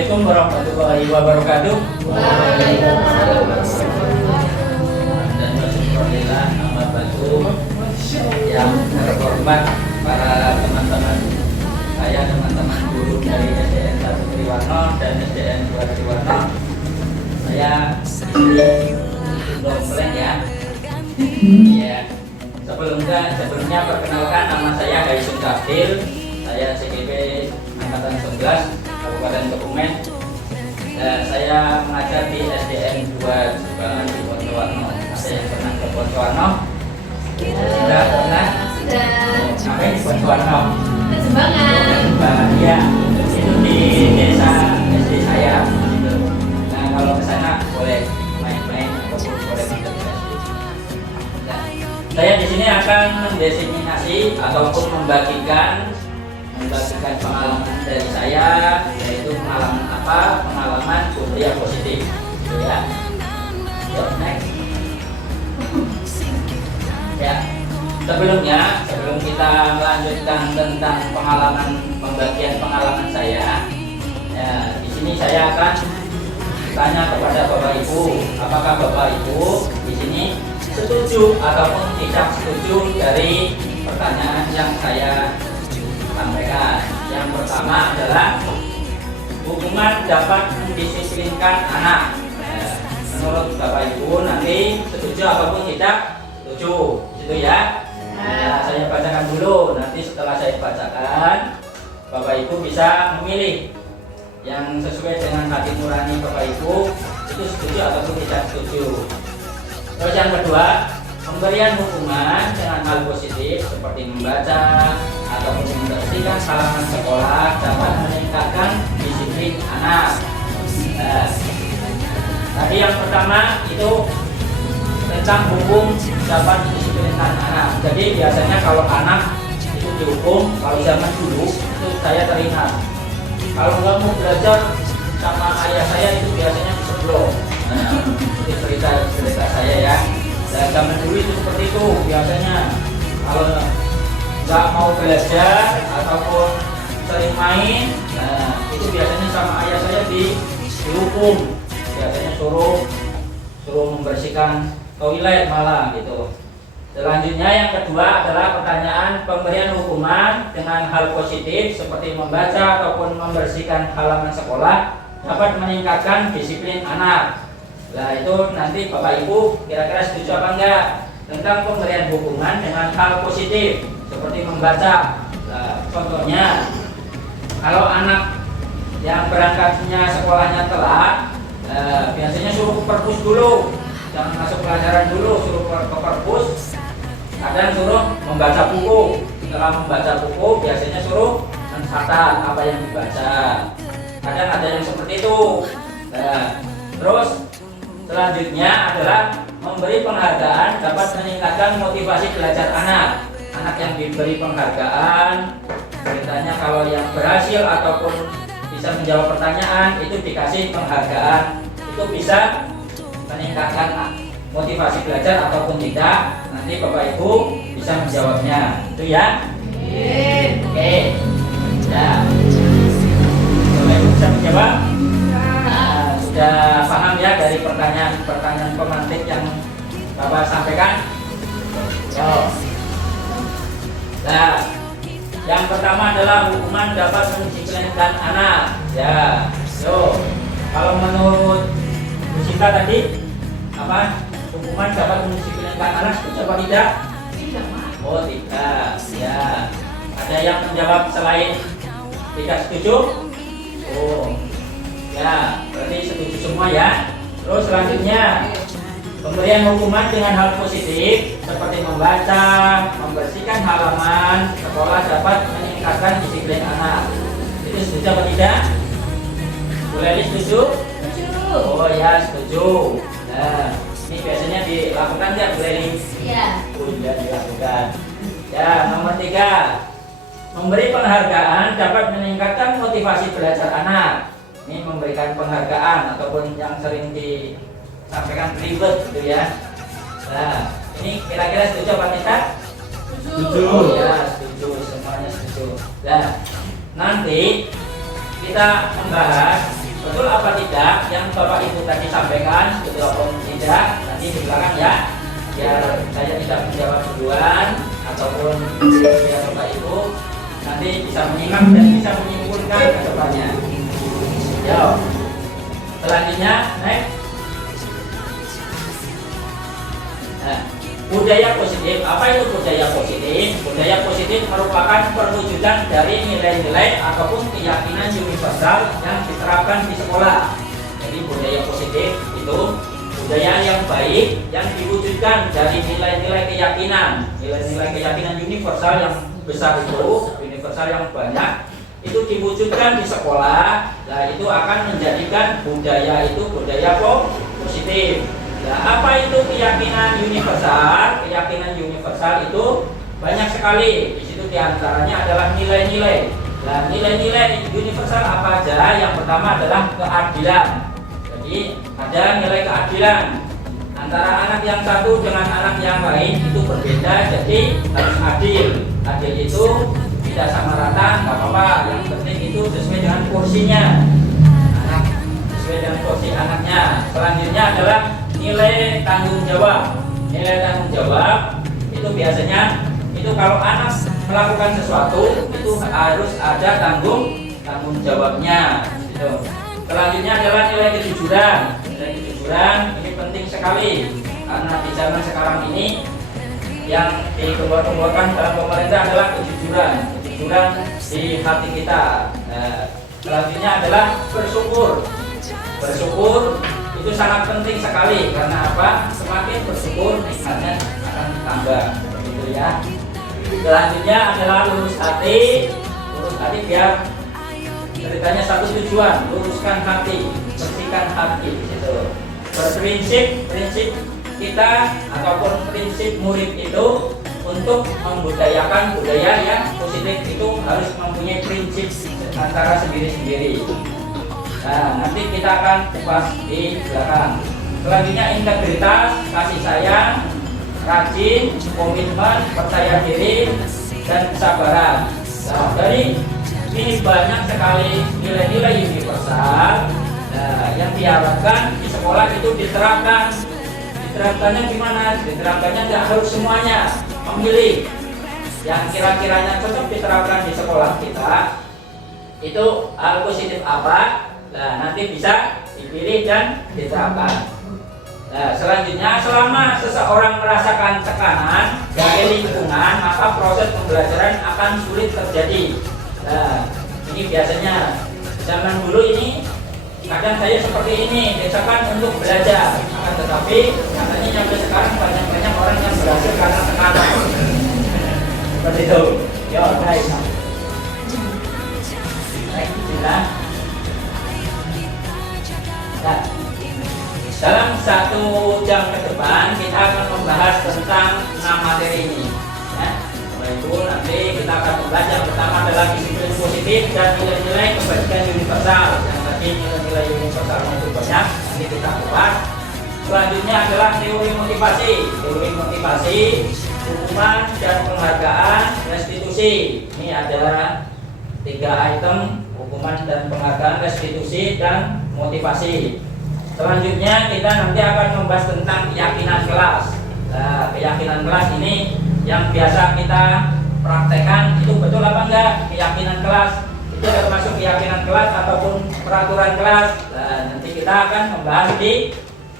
Assalamualaikum warahmatullahi wabarakatuh. Waalaikumsalam. Dan Alhamdulillah amat batu yang terhormat para teman-teman saya, teman-teman guru dari SDN 1 Triwarno dan SDN 2 Triwarno. Saya di Dompleng ya. Ya. Sebelumnya perkenalkan, nama saya Haisun Kafil. Saya CGP Angkatan 11 Kabupaten Kebumen. Saya mengajar di SDN 2 juga di Bontowarno. Ada yang pernah ke Bontowarno? Sudah pernah? Sudah. Ngapain di Bontowarno? Sumbangan. Iya, itu di desa SD saya. Gitu. Nah, kalau ke sana boleh main-main ataupun boleh berinteraksi. Nah, saya di sini akan mendesiminasi ataupun membagikan pengalaman dari saya, yaitu pengalaman apa? Pengalaman kuliah positif, gitu ya. Yuk, next. Ya, sebelum kita melanjutkan tentang pembagian pengalaman saya, ya, di sini saya akan tanya kepada Bapak Ibu, apakah Bapak Ibu di sini setuju ataupun tidak setuju dari pertanyaan yang saya sampaikan. Yang pertama adalah hukuman dapat mendisiplinkan anak. Menurut Bapak Ibu nanti setuju ataupun tidak setuju, gitu ya. Nah, saya bacakan dulu. Nanti setelah saya bacakan, Bapak Ibu bisa memilih yang sesuai dengan hati nurani Bapak Ibu, itu setuju ataupun tidak setuju. Terus yang kedua, pemberian hukuman dengan hal positif seperti membaca ataupun membersihkan halaman sekolah dapat meningkatkan disiplin anak. Tadi yang pertama itu tentang hukum dapat mendisiplinkan anak. Jadi biasanya kalau anak itu dihukum, kalau zaman dulu itu saya teringat, kalau nggak mau belajar sama ayah saya itu biasanya diseblok. Nah, itu cerita saya ya. Dan zaman dulu itu seperti itu biasanya, kalau nggak mau belajar ataupun sering main, nah itu biasanya sama ayah saya dihukum. Biasanya suruh membersihkan toilet malah gitu. Selanjutnya yang kedua adalah pertanyaan pemberian hukuman dengan hal positif seperti membaca ataupun membersihkan halaman sekolah dapat meningkatkan disiplin anak. Nah itu nanti Bapak Ibu kira-kira setuju apa enggak tentang pemberian hukuman dengan hal positif seperti membaca. Nah, contohnya kalau anak yang berangkatnya sekolahnya telat, biasanya suruh ke perpus dulu, jangan masuk pelajaran dulu, suruh ke perpus. Kadang suruh membaca buku. Setelah membaca buku biasanya suruh mencatat apa yang dibaca. Kadang ada yang seperti itu. Nah, terus selanjutnya adalah memberi penghargaan dapat meningkatkan motivasi belajar anak. Anak yang diberi penghargaan, ceritanya kalau yang berhasil ataupun bisa menjawab pertanyaan itu dikasih penghargaan, itu bisa meningkatkan motivasi belajar ataupun tidak. Nanti Bapak Ibu bisa menjawabnya, itu ya. Oke. Ya. Bapak Ibu bisa menjawab? Sudah paham ya dari pertanyaan pemantik yang Bapak sampaikan? Nah, yang pertama adalah hukuman dapat mendisiplinkan anak. Ya, kalau menurut Bu Sinta tadi apa? Hukuman dapat mendisiplinkan anak setuju apa tidak? Tidak, Mak. Oh tidak. Ya. Ada yang menjawab selain tidak setuju? Oh. Ya, berarti setuju semua ya. Terus selanjutnya pemberian hukuman dengan hal positif seperti membaca, membersihkan halaman sekolah dapat meningkatkan disiplin anak. Itu setuju apa tidak? Boleh setuju? Setuju. Oh ya, setuju. Nah, ini biasanya dilakukan nggak, Bu Leli? Iya. Sudah dilakukan. Ya, nomor 3, memberi penghargaan dapat meningkatkan motivasi belajar anak. Ini memberikan penghargaan ataupun yang sering disampaikan reward gitu ya. Nah, ini kira-kira setuju apa tidak? Setuju. Oh ya, setuju, semuanya setuju. Nah, nanti kita membahas Betul apa tidak yang Bapak Ibu tadi sampaikan? Betul apa tidak? Nanti di belakang ya, biar saya tidak menjawab duluan ataupun biar Bapak Ibu nanti bisa menyimak dan bisa menyimpulkan ke depannya. Yo. Selanjutnya, next. Nah, budaya positif. Apa itu budaya positif? Budaya positif merupakan perwujudan dari nilai-nilai ataupun keyakinan universal yang diterapkan di sekolah. Jadi budaya positif itu budaya yang baik yang diwujudkan dari nilai-nilai keyakinan universal yang besar itu, universal yang banyak itu diwujudkan di sekolah. Nah, itu akan menjadikan budaya itu budaya positif. Nah, apa itu keyakinan universal? Keyakinan universal itu banyak sekali. Di situ diantaranya adalah nilai-nilai. Nah, nilai-nilai universal apa aja? Yang pertama adalah keadilan. Jadi ada nilai keadilan antara anak yang satu dengan anak yang lain itu berbeda. Jadi harus adil. Adil itu tidak sama rata, nggak apa-apa. Yang penting itu sesuai dengan porsinya. Anak sesuai dengan porsi anaknya. Selanjutnya adalah nilai tanggung jawab. Nilai tanggung jawab itu biasanya itu kalau anak melakukan sesuatu itu harus ada tanggung jawabnya. Gitu. Selanjutnya adalah nilai kejujuran. Nilai kejujuran ini penting sekali karena di zaman sekarang ini yang dikembangkan dalam pemerintah adalah kejujuran di hati kita. Nah, selanjutnya adalah bersyukur. Bersyukur itu sangat penting sekali karena apa? Semakin bersyukur nikmatnya akan ditambah, begitu ya. Selanjutnya adalah lurus hati biar ceritanya satu tujuan, luruskan hati, bersihkan hati, gitu. Prinsip kita ataupun prinsip murid itu untuk membudayakan budaya yang positif itu harus mempunyai prinsip antara sendiri-sendiri. Nah, nanti kita akan bahas di belakang. Selanjutnya integritas, kasih sayang, rajin, komitmen, percaya diri, dan kesabaran. Nah, dari ini banyak sekali nilai-nilai universal yang diharapkan di sekolah itu diterapkan. Diterapkannya gimana? Diterapkannya tidak harus semuanya, memilih yang kira-kiranya cocok diterapkan di sekolah kita. Itu hal positif apa? Nah, nanti bisa dipilih dan diterapkan. Nah, selanjutnya selama seseorang merasakan tekanan dari lingkungan, maka proses pembelajaran akan sulit terjadi. Nah, ini biasanya zaman dulu ini kadang saya seperti ini, desakan untuk belajar. Akan tetapi katanya sampai sekarang banyak orang yang berhasil karena tekanan. Seperti itu. Yo, baik. Baik, silakan. Nah, dalam 1 jam ke depan kita akan membahas tentang 6 materi ini. Ya, itu nanti kita akan membahas yang pertama adalah disiplin positif dan nilai-nilai kebajikan universal. Yang tadi nilai-nilai universal itu banyak, nanti kita bahas. Selanjutnya adalah teori motivasi. Teori motivasi, hukuman dan penghargaan, restitusi. Ini ada 3 item: hukuman dan penghargaan, restitusi dan motivasi. Selanjutnya kita nanti akan membahas tentang keyakinan kelas. Nah, keyakinan kelas ini yang biasa kita praktekkan itu betul apa enggak? Keyakinan kelas itu termasuk keyakinan kelas ataupun peraturan kelas. Nah, nanti kita akan membahas di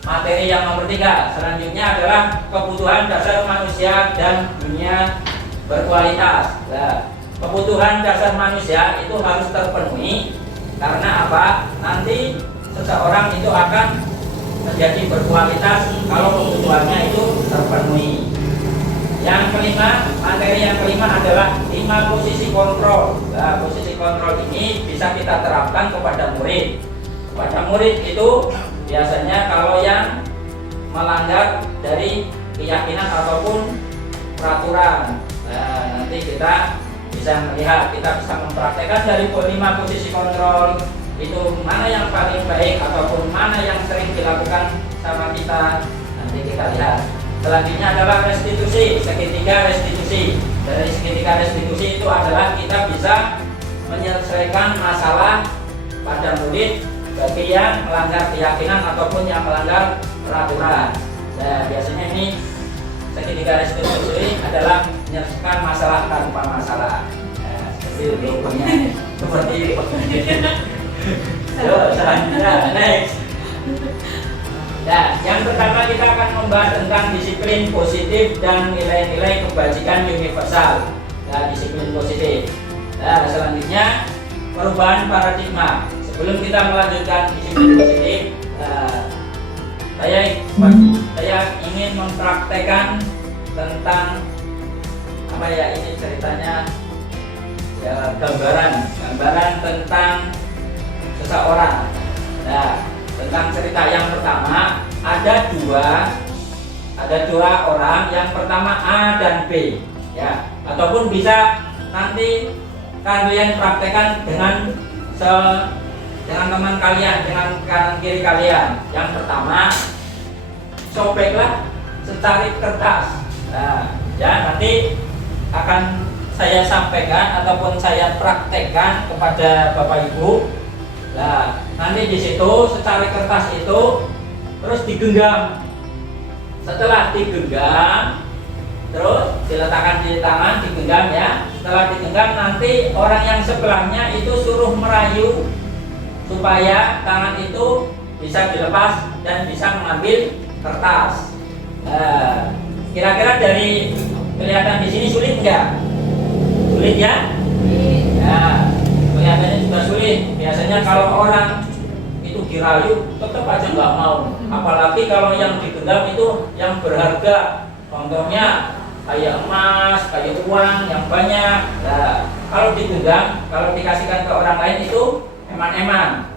materi yang nomor 3. Selanjutnya adalah kebutuhan dasar manusia dan dunia berkualitas. Nah, kebutuhan dasar manusia itu harus terpenuhi karena apa? Nanti seseorang itu akan menjadi berkualitas kalau kebutuhannya itu terpenuhi. Yang kelima, materi yang kelima adalah 5 posisi kontrol. Nah, posisi kontrol ini bisa kita terapkan kepada murid. Kepada murid itu biasanya kalau yang melanggar dari keyakinan ataupun peraturan. Nah, nanti kita bisa melihat, kita bisa mempraktekkan dari 5 posisi kontrol itu mana yang paling baik ataupun mana yang sering dilakukan sama kita. Nanti kita lihat. Selanjutnya adalah restitusi, segitiga restitusi. Dari segitiga restitusi itu adalah kita bisa menyelesaikan masalah pada murid bagi yang melanggar keyakinan ataupun yang melanggar peraturan. Nah, biasanya ini segitiga restitusi adalah menyelesaikan masalah tanpa masalah. Nah, seperti itu hukumnya. Seperti itu. Yo, selanjutnya next. Nah, yang pertama kita akan membahas tentang disiplin positif dan nilai-nilai kebajikan universal. Nah, disiplin positif. Nah, selanjutnya perubahan paradigma. Sebelum kita melanjutkan disiplin positif, saya ingin mempraktekkan tentang apa ya, ini ceritanya ya, gambaran tentang seseorang. Nah, tentang cerita yang pertama ada dua orang, yang pertama A dan B ya, ataupun bisa nanti kalian praktekkan dengan teman kalian, dengan kanan kiri kalian. Yang pertama, sobeklah secari kertas. Nah, ya nanti akan saya sampaikan ataupun saya praktekkan kepada Bapak Ibu. Nah, nanti di situ secari kertas itu terus digenggam. Setelah digenggam, terus diletakkan di tangan, digenggam ya. Setelah digenggam, nanti orang yang sebelahnya itu suruh merayu supaya tangan itu bisa dilepas dan bisa mengambil kertas. Kira-kira dari kelihatan di sini sulit enggak? Sulit ya? Nah, kelihatannya juga sulit. Biasanya kalau orang itu dirayu tetap aja nggak mau. Apalagi kalau yang digenggam itu yang berharga. Contohnya kayak emas, kayak uang yang banyak. Nah, kalau digenggam, kalau dikasihkan ke orang lain itu eman-eman.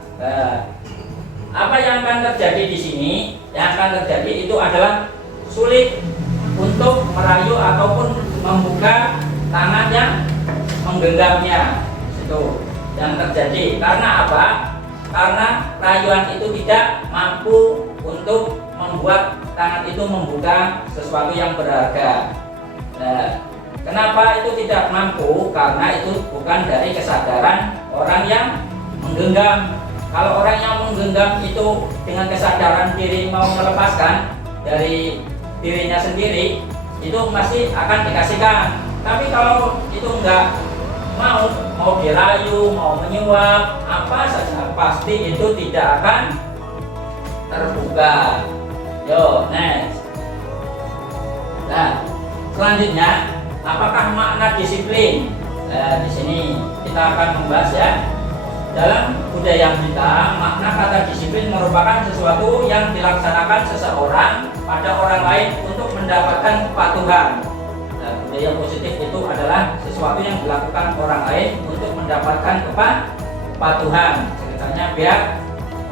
Apa yang akan terjadi di sini? Yang akan terjadi itu adalah sulit untuk merayu ataupun membuka tangan yang menggenggamnya. Itu yang terjadi. Karena apa? Karena rayuan itu tidak mampu untuk membuat tangan itu membuka sesuatu yang berharga. Nah, kenapa itu tidak mampu? Karena itu bukan dari kesadaran orang yang menggenggam. Kalau orang yang menggenggam itu dengan kesadaran diri mau melepaskan dari dirinya sendiri, itu masih akan dikasihkan. Tapi kalau itu enggak mau dirayu, mau menyuap, apa saja, pasti itu tidak akan terbuka. Yo, next. Nah, selanjutnya, apakah makna disiplin? Di sini kita akan membahas ya. Dalam budaya kita, makna kata disiplin merupakan sesuatu yang dilaksanakan seseorang pada orang lain untuk mendapatkan kepatuhan. Nah, budaya positif itu adalah sesuatu yang dilakukan orang lain untuk mendapatkan kepatuhan. Ceritanya biar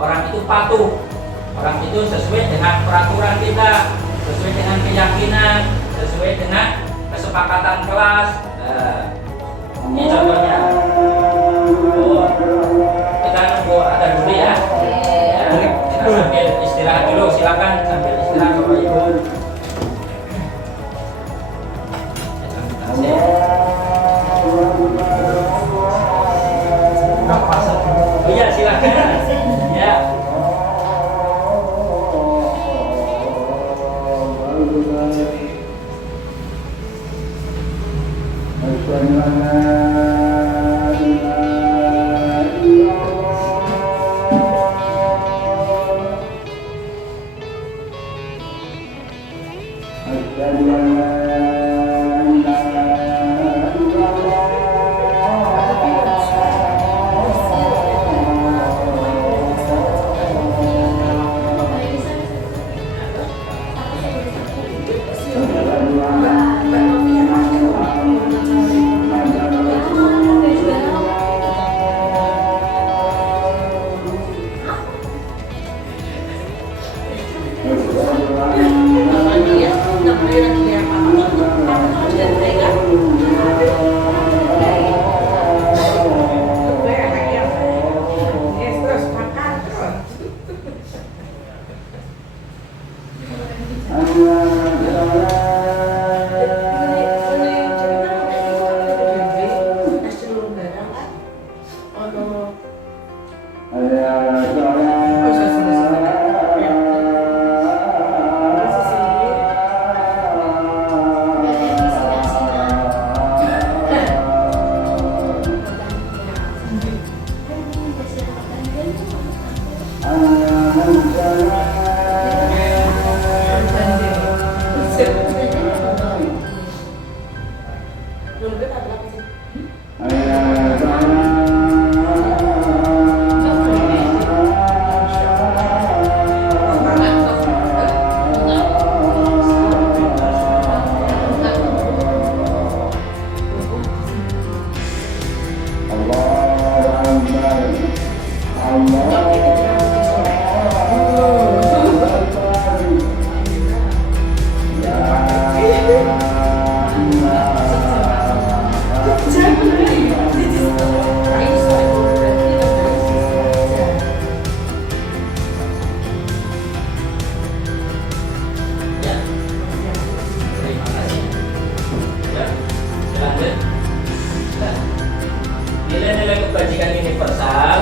orang itu patuh, orang itu sesuai dengan peraturan kita, sesuai dengan keyakinan, sesuai dengan kesepakatan kelas. Ini contohnya. Kita nunggu ada dulu ya. Kita sambil istirahat dulu, silakan sambil istirahat Bapak Ibu. Iya silakan. Ya. Dompet ada apa sih? Ya, terima kasih. Ya, lanjut. Nah, nilai-nilai kebajikan universal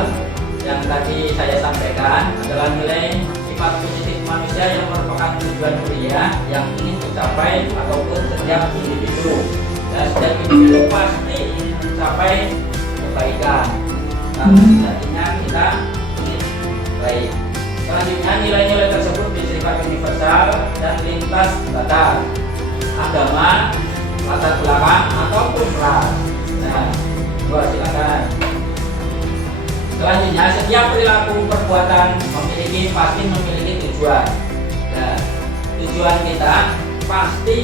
yang tadi saya sampaikan adalah nilai sifat positif manusia yang merupakan tujuan mulia yang ingin dicapai ataupun setiap individu. Dan setiap individu pasti ingin mencapai kebaikan. Karena sejatinya kita ingin baik. Selanjutnya nilai-nilai tersebut bersifat universal dan lintas batas, agama, latar belakang ataupun ras. Nah, silakan. Selanjutnya, setiap perilaku perbuatan pasti memiliki tujuan. Nah, tujuan kita pasti,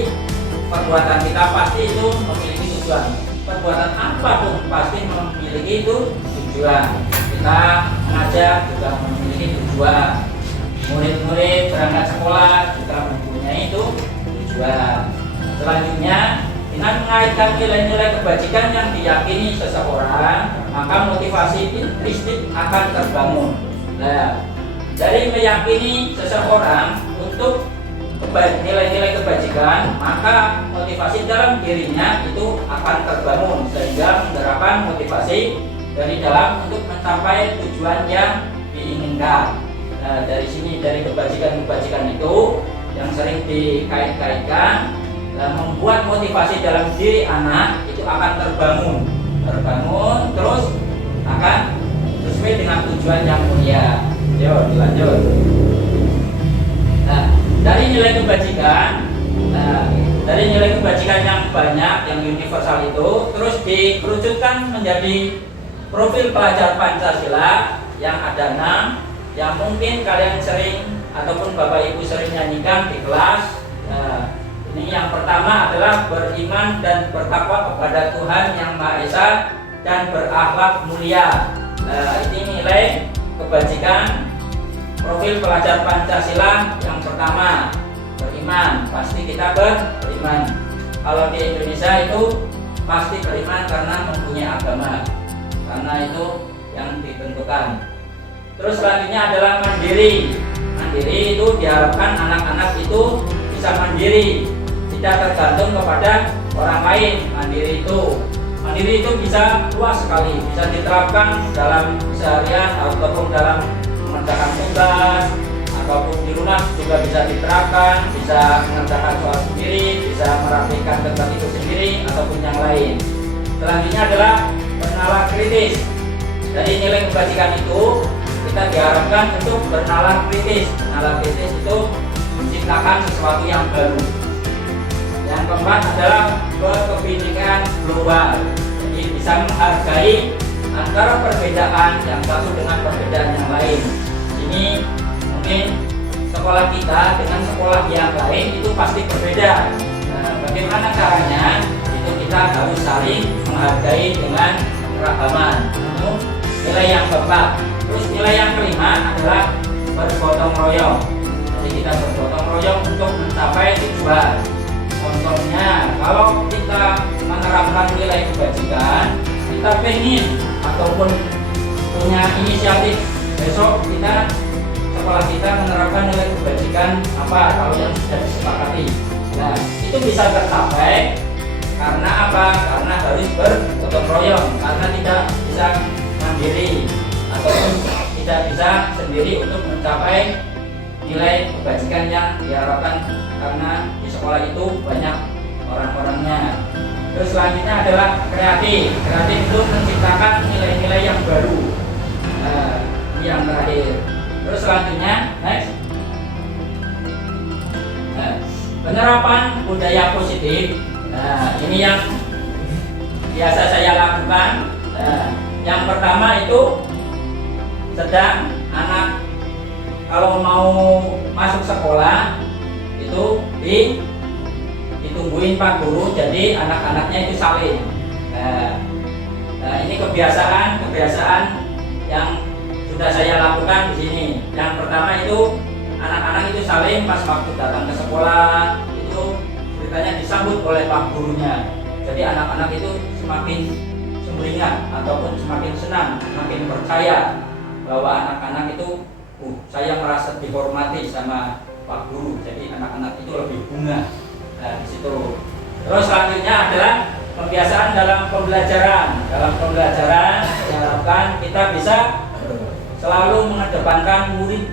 perbuatan kita pasti itu memiliki tujuan. Perbuatan apapun pasti memiliki itu tujuan. Kita mengajar juga memiliki tujuan. Murid-murid berangkat sekolah juga mempunyai itu tujuan. Selanjutnya, dengan mengaitkan nilai-nilai kebajikan yang diyakini seseorang, maka motivasi intrinsik akan terbangun. Nah, dari meyakini seseorang untuk nilai-nilai kebajikan, maka motivasi dalam dirinya itu akan terbangun sehingga menggerakkan motivasi dari dalam untuk mencapai tujuan yang diinginkan. Nah, dari sini, dari kebajikan-kebajikan itu yang sering dikait-kaitkan, membuat motivasi dalam diri anak itu akan terbangun terus akan sesuai dengan tujuan yang mulia. Yuk dilanjut. Nah, dari nilai kebajikan yang banyak, yang universal itu terus dikerucutkan menjadi profil pelajar Pancasila yang ada 6, yang mungkin kalian sering ataupun Bapak Ibu sering nyanyikan di kelas. Nah, ini yang pertama adalah beriman dan bertakwa kepada Tuhan Yang Maha Esa dan berakhlak mulia. Ini nilai kebajikan profil pelajar Pancasila yang pertama, beriman. Pasti kita beriman. Kalau di Indonesia itu pasti beriman karena mempunyai agama, karena itu yang ditentukan. Terus selanjutnya adalah mandiri. Mandiri itu diharapkan anak-anak itu bisa mandiri, tidak tergantung kepada orang lain. Mandiri itu bisa luas sekali, bisa diterapkan dalam seharian ataupun dalam mengerjakan tugas, ataupun di rumah juga bisa diterapkan, bisa mengerjakan soal sendiri, bisa merapikan tempat itu sendiri ataupun yang lain. Selanjutnya adalah bernalar kritis. Dari nilai kebajikan itu kita diharapkan untuk bernalar kritis. Bernalar kritis itu menciptakan sesuatu yang baru. Yang keempat adalah berkebinekaan global. Jadi bisa menghargai antara perbedaan yang satu dengan perbedaan yang lain. Ini mungkin sekolah kita dengan sekolah yang lain itu pasti berbeda. Nah, bagaimana caranya? Itu kita harus saling menghargai dengan keragaman. Itu nilai yang keempat. Terus nilai yang kelima adalah bergotong royong. Jadi kita bergotong royong untuk mencapai tujuan. Contohnya, kalau kita menerapkan nilai kebajikan, kita pengen ataupun punya inisiatif besok sekolah kita menerapkan nilai kebajikan apa kalau yang sudah disepakati. Nah, itu bisa tercapai karena apa? Karena harus bergotong royong, karena tidak bisa mandiri ataupun tidak bisa sendiri untuk mencapai nilai kebajikan yang diharapkan, karena di sekolah itu banyak orang-orangnya. Terus selanjutnya adalah kreatif. Kreatif itu menciptakan nilai-nilai yang baru. Ini yang terakhir. Terus selanjutnya, next. Penerapan budaya positif. Ini yang biasa saya lakukan. Yang pertama itu sedang anak kalau mau masuk sekolah itu ditungguin Pak Guru, jadi anak-anaknya itu salin. Nah, ini kebiasaan yang sudah saya lakukan di sini. Yang pertama itu anak-anak itu saling pas waktu datang ke sekolah itu ceritanya disambut oleh Pak Gurunya. Jadi anak-anak itu semakin sumringah ataupun semakin senang, semakin percaya bahwa anak-anak itu saya merasa dihormati sama Pak Guru. Jadi anak-anak itu lebih bunga. Nah, di situ. Terus selanjutnya adalah kebiasaan dalam pembelajaran. Dalam pembelajaran diharapkan kita bisa selalu mengedepankan murid.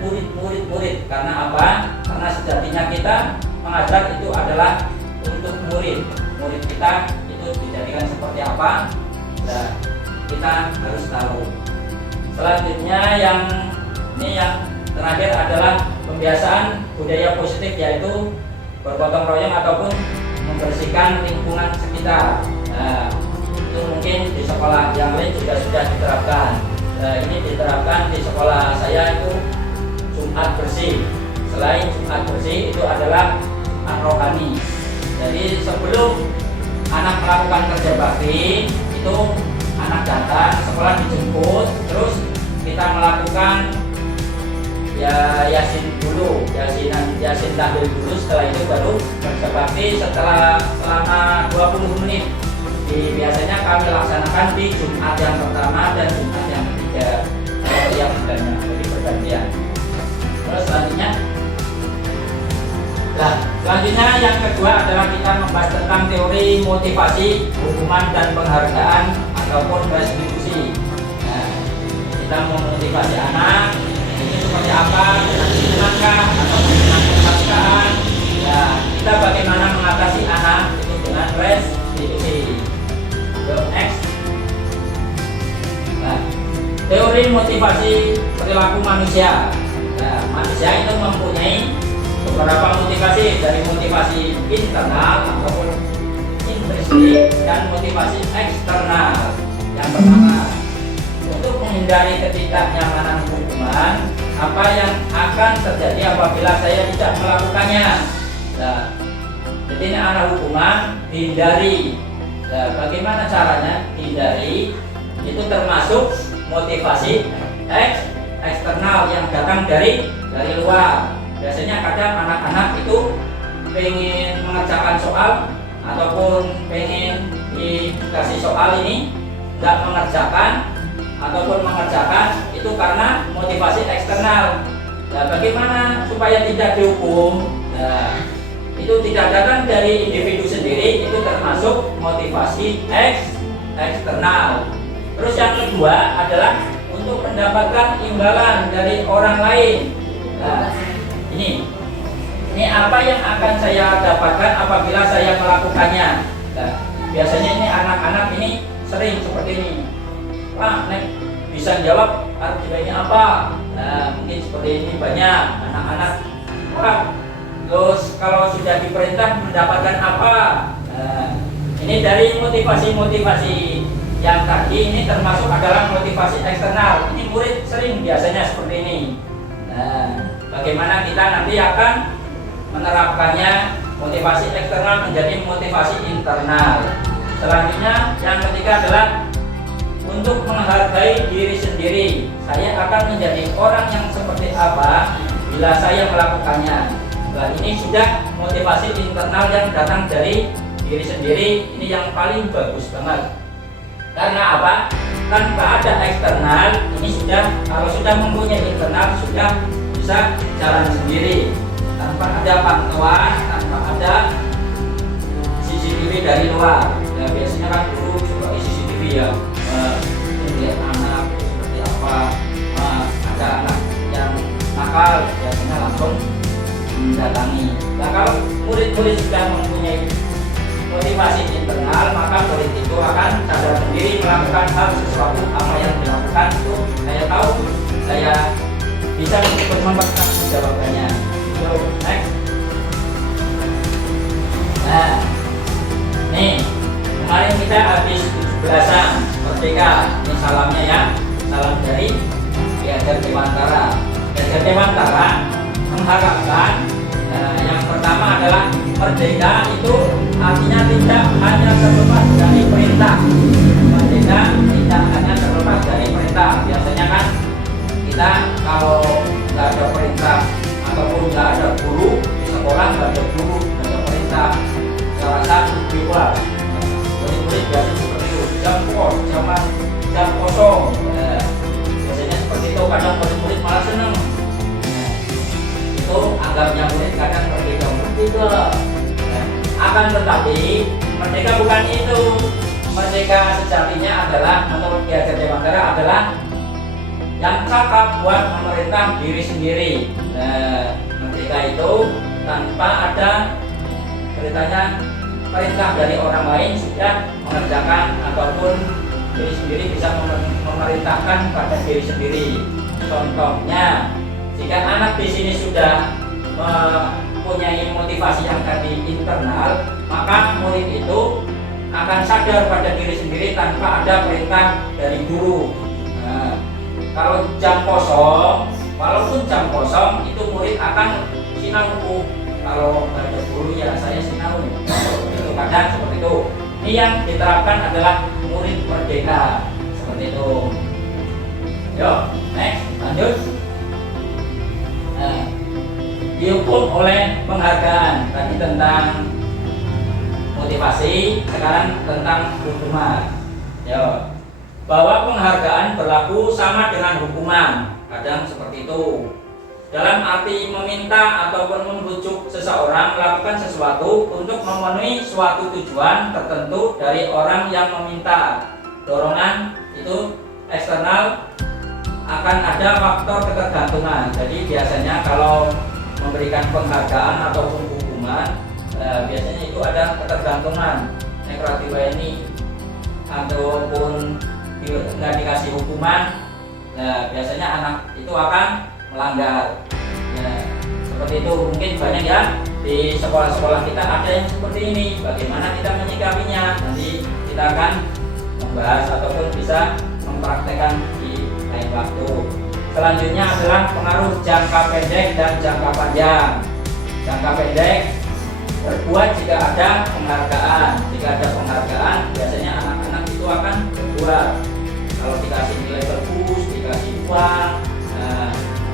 Karena apa? Karena sejatinya kita mengajar itu adalah untuk murid. Murid kita itu dijadikan seperti apa? Nah, kita harus tahu. Selanjutnya yang terakhir adalah pembiasaan budaya positif, yaitu bergotong royong ataupun membersihkan lingkungan sekitar. Nah, itu mungkin di sekolah yang lain juga sudah diterapkan. Ini diterapkan di sekolah saya itu Jumat bersih. Selain Jumat bersih itu adalah Jumat rohani. Jadi sebelum anak melakukan kerja bakti itu anak datang, sekolah dijemput, terus kita melakukan yasin dulu, yasin tahlil dulu. Setelah itu baru kerja bakti selama 20 menit. Biasanya kami laksanakan di Jumat yang pertama dan Jumat yang ketiga, yang bedanya, jadi pergantian. Terus selanjutnya yang kedua adalah kita membahas tentang teori motivasi, hukuman dan penghargaan ataupun restitusi. Nah, kita memotivasi anak ini seperti apa, dengan senangkah atau dengan penghargaan. Ya, kita bagaimana mengatasi anak itu dengan restitusi. Next. Nah, teori motivasi perilaku manusia. Nah, manusia itu mempunyai beberapa motivasi, dari motivasi internal ataupun intrinsik dan motivasi eksternal. Yang pertama, untuk menghindari ketidaknyamanan hukuman, apa yang akan terjadi apabila saya tidak melakukannya. Nah, jadi ini arah hukuman dihindari. Nah, bagaimana caranya dihindari? Itu termasuk motivasi eksternal yang datang dari luar. Biasanya kadang anak-anak itu pengen mengerjakan soal ataupun pengen dikasih soal ini nggak mengerjakan ataupun mengerjakan itu karena motivasi eksternal. Nah, bagaimana supaya tidak dihukum? Nah, itu tidak datang dari individu sendiri, itu termasuk motivasi eksternal. Terus yang kedua adalah untuk mendapatkan imbalan dari orang lain. Nah, ini apa yang akan saya dapatkan apabila saya melakukannya. Nah, biasanya ini anak-anak ini sering seperti ini. Pak, Nek, bisa jawab artinya apa? Nah, mungkin seperti ini banyak anak-anak. Pak, terus kalau sudah diperintah mendapatkan apa? Nah, ini dari motivasi yang tadi ini termasuk adalah motivasi eksternal. Ini murid sering biasanya seperti ini. Nah, bagaimana kita nanti akan menerapkannya motivasi eksternal menjadi motivasi internal. Selanjutnya yang ketiga adalah untuk menghargai diri sendiri. Saya akan menjadi orang yang seperti apa bila saya melakukannya. Nah, ini sudah motivasi internal yang datang dari diri sendiri. Ini yang paling bagus banget. Karena apa? Tanpa ada eksternal, ini kalau sudah mempunyai internal sudah bisa jalan sendiri. Tanpa ada pantauan, tanpa ada CCTV dari luar. Ya, biasanya kan dulu juga CCTV ya, lihat anak seperti apa. Ada anak yang nakal, biasanya langsung mendatangi. Nah, kalau murid-murid sudah mempunyai motivasi internal, maka murid itu akan sadar sendiri melakukan hal sesuatu apa yang dilakukan itu saya tahu, saya bisa untuk mempertanggungjawabkannya. So, next. Nah, nih kemarin kita habis belasan merdeka. Ini salamnya ya, salam dari Ki Hajar Dewantara. Ki Hajar Dewantara mengharapkan yang pertama adalah merdeka itu artinya tidak hanya terlepas dari perintah. Merdeka tidak hanya terlepas dari perintah. Biasanya kan kita kalau nggak ada perintah ataupun nggak ada guru di sekolah, nggak ada guru, nggak ada perintah, saya rasa bebas. Murid-murid biasanya seperti itu, jam kosong. Biasanya seperti itu, kadang murid-murid malah senang. Itu anggapnya murid kadang merdeka juga. Akan tetapi merdeka bukan itu. Merdeka sejatinya adalah menurut Ki Hajar Dewantara adalah yang cakap buat memerintah diri sendiri. Merdeka itu tanpa ada ceritanya perintah dari orang lain sudah mengerjakan ataupun diri sendiri bisa memerintahkan pada diri sendiri. Contohnya, jika anak di sini sudah mempunyai motivasi yang tadi internal, maka murid itu akan sadar pada diri sendiri tanpa ada perintah dari guru. Kalau jam kosong, walaupun jam kosong itu murid akan sinau. Kalau ada guru ya saya sinau. Itu kadang seperti itu. Ini yang diterapkan adalah murid merdeka seperti itu. Yuk, next, lanjut. Dihukum oleh penghargaan. Tadi tentang motivasi, sekarang tentang hukuman. Yuk. Bahwa penghargaan berlaku sama dengan hukuman, kadang seperti itu. Dalam arti meminta ataupun membujuk seseorang melakukan sesuatu untuk memenuhi suatu tujuan tertentu dari orang yang meminta. Dorongan itu eksternal, akan ada faktor ketergantungan. Jadi biasanya kalau memberikan penghargaan ataupun hukuman, biasanya itu ada ketergantungan. Nekratiweni ataupun nggak dikasih hukuman, biasanya anak itu akan melanggar. Seperti itu mungkin banyak ya di sekolah-sekolah kita ada yang seperti ini. Bagaimana kita menyikapinya? Nanti kita akan membahas ataupun bisa mempraktekkan di lain waktu. Selanjutnya adalah pengaruh jangka pendek dan jangka panjang. Jangka pendek berbuat jika ada penghargaan. Jika ada penghargaan, biasanya anak-anak itu akan berbuat. Kalau dikasih nilai bagus, dikasih uang,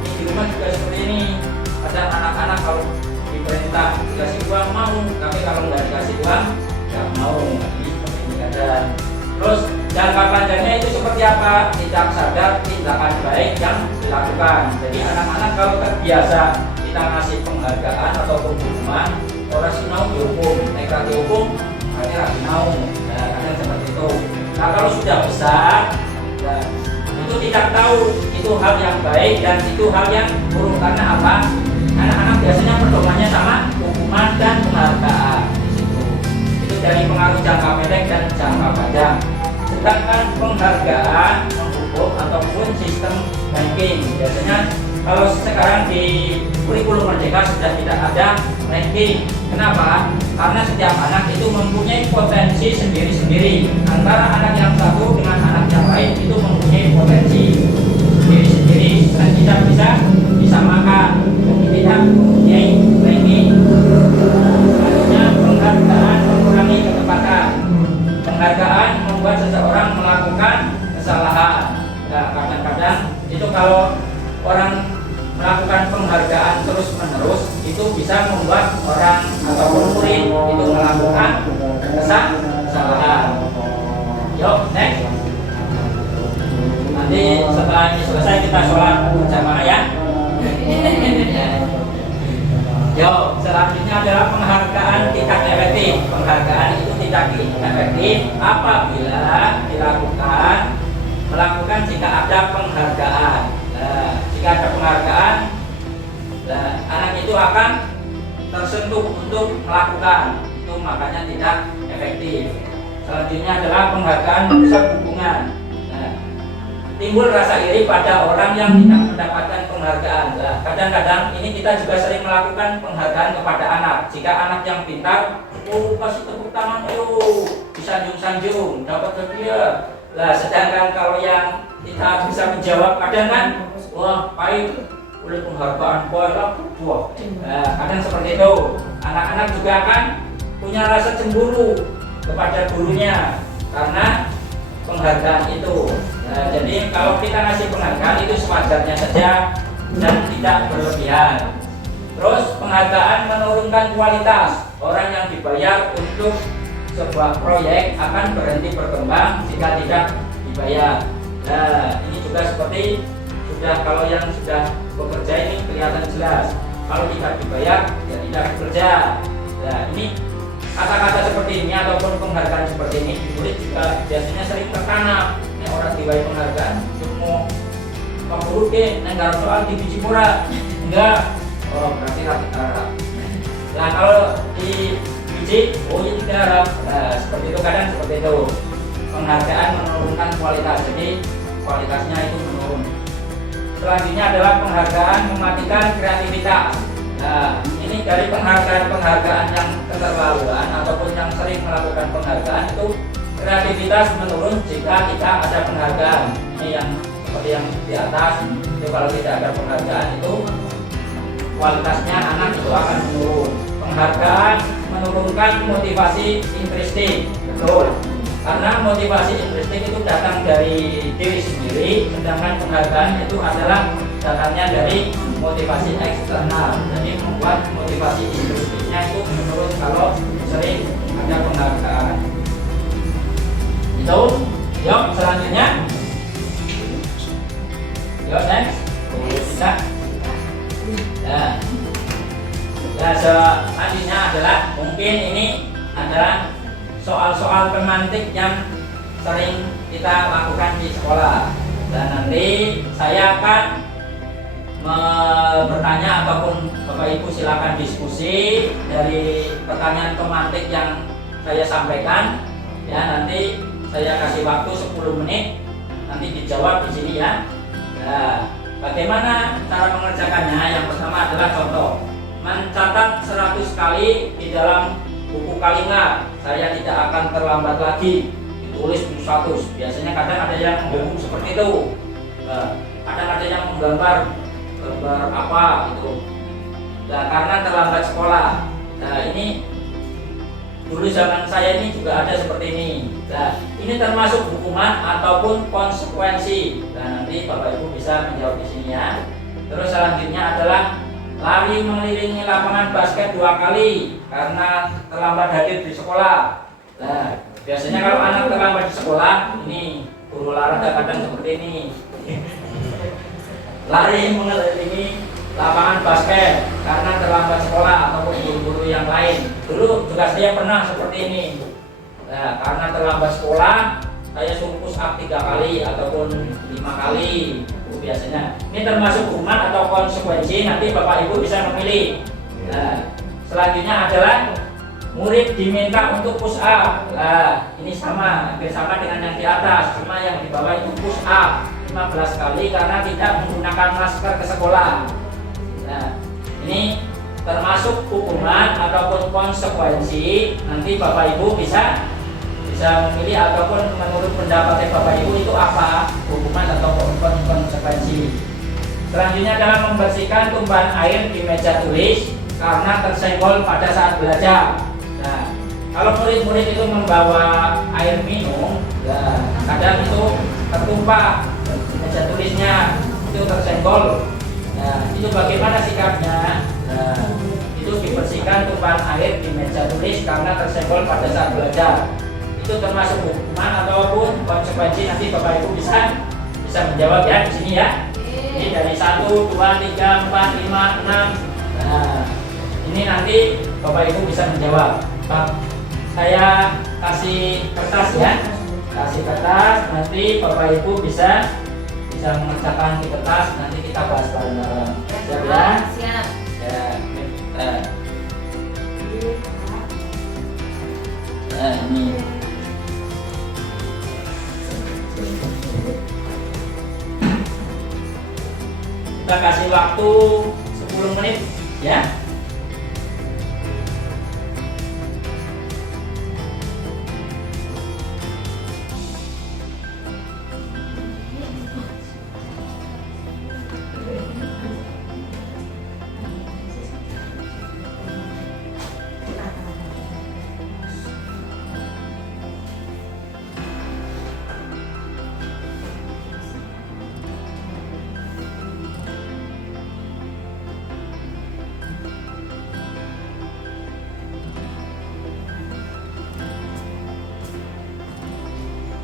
ini di rumah juga seperti ini. Kadang anak-anak kalau diperintah dikasih uang mau, tapi kalau nggak dikasih uang nggak mau. Ini seperti ini kadang. Terus jangka panjangnya itu seperti apa? Tidak sadar tindakan baik yang dilakukan. Jadi anak-anak kalau terbiasa kita ngasih penghargaan atau hukuman, orang sinau dihukum, mereka dihukum, akhirnya sinau. Kadang seperti itu. Nah kalau sudah besar, itu tidak tahu itu hal yang baik dan itu hal yang buruk. Karena apa? Anak-anak biasanya pedomannya sama hukuman dan penghargaan. Itu dari pengaruh jangka pendek dan jangka panjang. Sedangkan penghargaan, menghukum ataupun sistem ranking, biasanya kalau sekarang di kurikulum merdeka sudah tidak ada ranking. Kenapa? Karena setiap anak itu mempunyai potensi sendiri-sendiri. Antara anak yang satu dengan anak yang lain itu mempunyai potensi sendiri-sendiri dan tidak bisa disamakan. Tidak mempunyai ranking. Artinya penghargaan mengurangi ketepatan. Penghargaan membuat seseorang melakukan kesalahan. Nah, kadang-kadang itu kalau orang melakukan penghargaan terus-menerus itu bisa membuat orang ataupun murid itu melakukan kesalahan. Yuk, next. Nanti setelah ini selesai kita sholat berjamaah ya. Yuk, selanjutnya adalah penghargaan tidak efektif. Penghargaan itu tidak efektif apabila melakukan jika ada penghargaan. Jika ada penghargaan, anak itu akan tersentuh untuk melakukan. Itu makanya tidak efektif. Selanjutnya adalah penghargaan merusak hubungan. Timbul rasa iri pada orang yang tidak mendapatkan penghargaan. Kadang-kadang ini kita juga sering melakukan penghargaan kepada anak. Jika anak yang pintar kasih tepuk tangan, ayo disanjung-sanjung, dapat hadiah. Lah sedangkan kalau yang kita bisa menjawab kadang kan, wah pahit, oleh penghargaan poin lah, wah. Kadang seperti itu. Anak-anak juga kan punya rasa cemburu kepada gurunya karena penghargaan itu. Jadi kalau kita ngasih penghargaan itu sewajarnya saja dan tidak berlebihan. Terus penghargaan menurunkan kualitas. Orang yang dibayar untuk sebuah proyek akan berhenti berkembang jika tidak dibayar. Nah, ini juga seperti kalau yang sudah bekerja ini kelihatan jelas. Kalau tidak dibayar, ya tidak bekerja. Nah, ini kata-kata seperti ini ataupun penghargaan seperti ini ditulis juga biasanya sering tertanam. Ini orang diwai penghargaan untuk mau guru ke nenggar soal di biji murah enggak, oh berarti rakyat Arab. Nah kalau di biji, oh ini tidak Arab. Nah, seperti itu kadang seperti itu. Penghargaan menurunkan kualitas, jadi kualitasnya itu menurun. Selanjutnya adalah penghargaan mematikan kreativitas. Nah, ini dari penghargaan yang keterlaluan ataupun yang sering melakukan penghargaan itu kreativitas menurun jika tidak ada penghargaan. Ini yang seperti yang di atas. Itu kalau tidak ada penghargaan itu kualitasnya anak itu akan menurun. Penghargaan menurunkan motivasi intrinsik, betul. Karena motivasi intrinsik itu datang dari diri sendiri, sedangkan penghargaan itu adalah datangnya dari motivasi eksternal. Jadi membuat motivasi intrinsiknya itu menurun kalau sering ada penghargaan. Itu, yuk selanjutnya. Yuk next, bisa. Nah, selanjutnya adalah mungkin ini adalah soal-soal pemantik yang sering kita lakukan di sekolah. Dan nanti saya akan bertanya ataupun Bapak Ibu silakan diskusi dari pertanyaan pemantik yang saya sampaikan. Ya, nanti saya kasih waktu 10 menit, nanti dijawab di sini ya. Nah, bagaimana cara mengerjakannya? Yang pertama adalah contoh. Mencatat 100 kali di dalam buku kalimat. Saya tidak akan terlambat lagi. Ditulis 100. Biasanya kadang ada yang menghukum seperti itu. Kadang ada yang menggambar apa itu. Nah, karena terlambat sekolah. Nah, ini dulu zaman saya ini juga ada seperti ini. Nah, ini termasuk hukuman ataupun konsekuensi. Nah, nanti Bapak Ibu bisa menjawab di sini ya. Terus selanjutnya adalah lari mengelilingi lapangan basket 2 kali karena terlambat hadir di sekolah. Nah, biasanya kalau anak terlambat di sekolah, ini guru olahraga kadang seperti ini. Lari mengelilingi lapangan basket karena terlambat sekolah ataupun guru-guru yang lain. Dulu juga saya pernah seperti ini. Nah, karena terlambat sekolah, saya suruh push up 3 kali ataupun 5 kali. Biasanya ini termasuk hukuman atau konsekuensi, nanti Bapak Ibu bisa memilih. Nah, selanjutnya adalah murid diminta untuk push up. Nah, ini hampir sama dengan yang di atas, cuma yang di bawah itu push up 15 kali karena tidak menggunakan masker ke sekolah. Nah, ini termasuk hukuman ataupun konsekuensi, nanti Bapak Ibu bisa memilih ataupun menurut pendapatnya Bapak Ibu itu apa hukuman atau konsekuensi. Selanjutnya adalah membersihkan tumpahan air di meja tulis karena tersenggol pada saat belajar. Nah, kalau murid-murid itu membawa air minum, nah, kadang itu tertumpah di meja tulisnya, itu tersenggol. Nah, itu bagaimana sikapnya? Nah, itu dibersihkan tumpahan air di meja tulis karena tersenggol pada saat belajar. Itu termasuk hukuman ataupun konsekuensi, nanti Bapak Ibu bisa menjawab ya di sini ya. Ini dari 1, 2, 3, 4, 5, 6. Nah, ini nanti Bapak Ibu bisa menjawab. Saya kasih kertas ya. Kasih kertas, nanti Bapak Ibu bisa mengerjakan di kertas, nanti kita bahas bareng-bareng. Siap ya? Siap. Ya. Nah, ini. Kita kasih waktu 10 menit ya.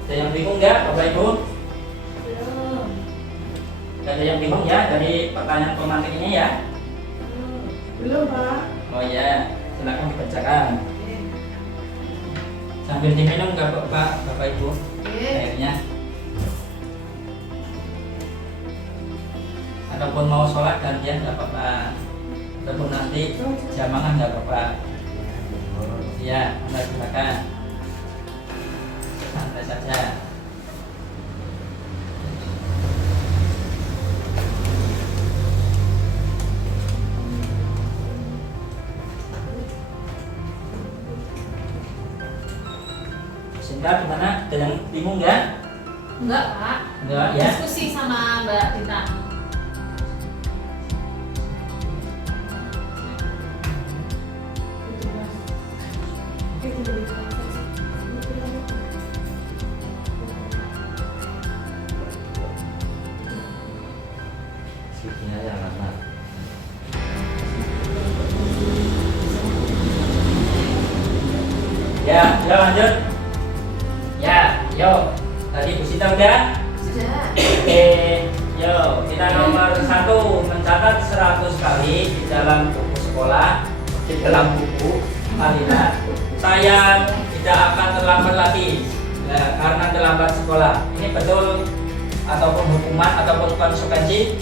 Ada yang bingung nggak, Bapak Ibu? Belum. Nggak ada yang bingung ya dari pertanyaan pemantik ini ya? Belum, Pak. Oh ya, silakan dibacakan. Oke. Sambil diminum nggak Bapak Ibu Oke. airnya? Ataupun mau sholat gantian nggak apa-apa. Ataupun nanti jamaah nggak apa-apa. Ya, Anda silakan. Santai saja. Sinta gimana? Ada yang bingung nggak? Enggak, Pak. Enggak ya? Diskusi sama Mbak Dita. Skripsinya yang lama. Ya, lanjut. Ya, yuk. Tadi Bu Sinta udah? Sudah. Oke, yuk. Kita nomor 1 mencatat 100 kali di dalam buku sekolah, di dalam buku Alina. Saya tidak akan terlambat lagi karena terlambat sekolah. Ini betul ataupun hukuman ataupun konsekuensi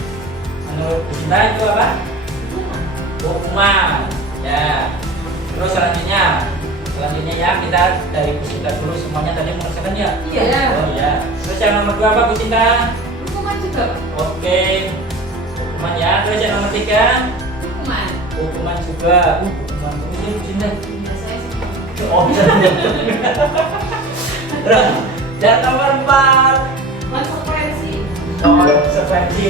menurut Bu Sinta itu apa? Hukuman. Ya. Terus selanjutnya ya kita dari Bu Sinta dulu semuanya tadi mengerjakan ya? Iya. Oh iya. Terus yang nomor 2 apa Bu Sinta? Hukuman juga, Pak. Oke. Hukuman ya. Terus yang nomor 3? Hukuman. Hukuman juga. Hukuman terus ya Bu Sinta. Iya, saya sih. Oh bisa. Terus yang nomor 4 Konsekuensi. konsekuensi.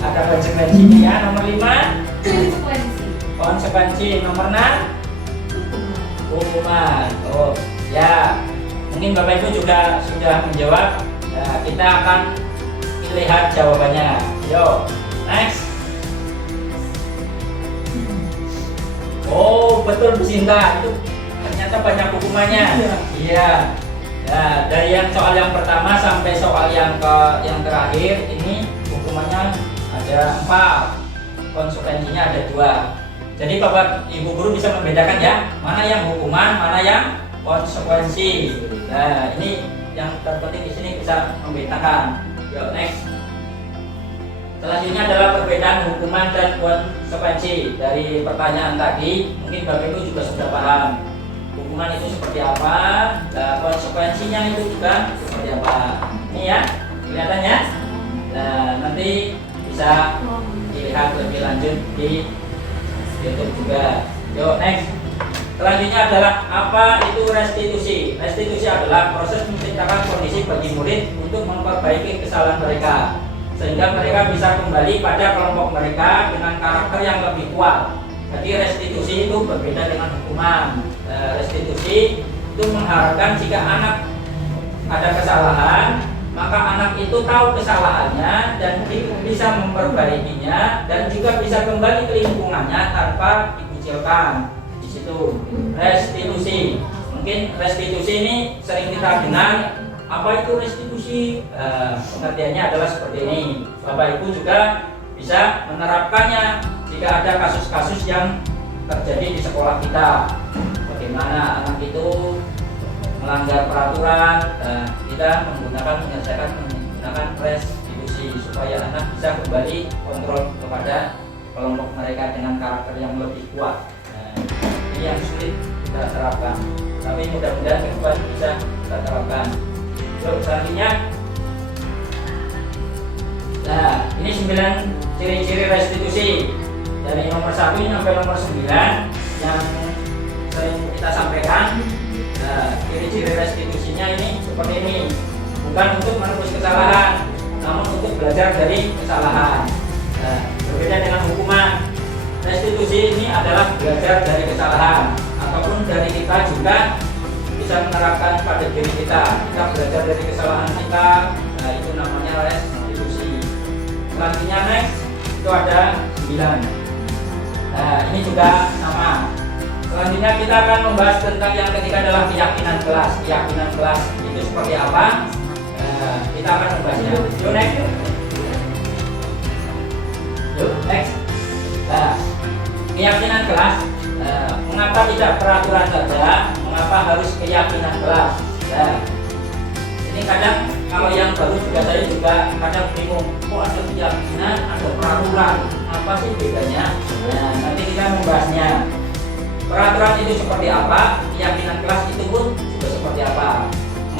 Ada konsekuensinya ya. Nomor 5 Konsekuensi. konsekuensi. Nomor 6 Hukuman. hukuman. Oh ya, mungkin Bapak Ibu juga sudah menjawab. Nah, kita akan lihat jawabannya. Yo, next. Oh betul Bu Sinta, itu ternyata banyak hukumannya. Iya. Nah, dari yang soal yang pertama sampai soal yang terakhir ini hukumannya ada 4, konsekuensinya ada 2. Jadi Bapak Ibu guru bisa membedakan ya, mana yang hukuman, mana yang konsekuensi. Nah, ini yang terpenting di sini bisa membedakan. Yuk, next. Selanjutnya adalah perbedaan hukuman dan konsekuensi. Dari pertanyaan tadi, mungkin Bapak Ibu juga sudah paham. Hukuman itu seperti apa, nah, konsekuensinya itu juga seperti apa. Ini ya, kelihatannya. Nah, nanti bisa dilihat lebih lanjut di YouTube juga. Yuk, next. Selanjutnya adalah apa itu restitusi. Restitusi adalah proses menciptakan kondisi bagi murid untuk memperbaiki kesalahan mereka sehingga mereka bisa kembali pada kelompok mereka dengan karakter yang lebih kuat. Jadi restitusi itu berbeda dengan hukuman. Restitusi itu mengharapkan jika anak ada kesalahan, maka anak itu tahu kesalahannya dan bisa memperbaikinya dan juga bisa kembali ke lingkungannya tanpa dikucilkan. Di situ restitusi. Mungkin restitusi ini sering kita dengar. Apa itu restitusi? Pengertiannya adalah seperti ini. Bapak Ibu juga bisa menerapkannya jika ada kasus-kasus yang terjadi di sekolah kita. Bagaimana anak itu melanggar peraturan, kita menyelesaikan menggunakan restitusi supaya anak bisa kembali kontrol kepada kelompok mereka dengan karakter yang lebih kuat. Ini yang sulit kita terapkan, tapi mudah-mudahan ke depan bisa kita terapkan. Yuk, selanjutnya. Nah, ini 9 ciri-ciri restitusi dari nomor 1 sampai nomor 9 yang sering kita sampaikan. Nah, ciri-ciri restitusinya ini seperti ini. Bukan untuk menebus kesalahan, namun untuk belajar dari kesalahan. Nah, berbeda dengan hukuman. Restitusi ini adalah belajar dari kesalahan, ataupun dari kita juga bisa menerapkan pada diri kita. Kita belajar dari kesalahan kita. Nah, itu namanya restitusi. Selanjutnya next itu ada 9. Nah, ini juga sama. Selanjutnya kita akan membahas tentang yang ketiga adalah keyakinan kelas. Keyakinan kelas itu seperti apa? Kita akan membahasnya. Yuk next. Yuk next. Nah, keyakinan kelas. Mengapa tidak peraturan saja? Mengapa harus keyakinan kelas? Nah, ini kadang kalau yang baru juga saya juga kadang bingung. Kok ada keyakinan, ada peraturan? Apa sih bedanya? Nah, nanti kita membahasnya. Peraturan itu seperti apa? Keyakinan kelas itu pun juga seperti apa?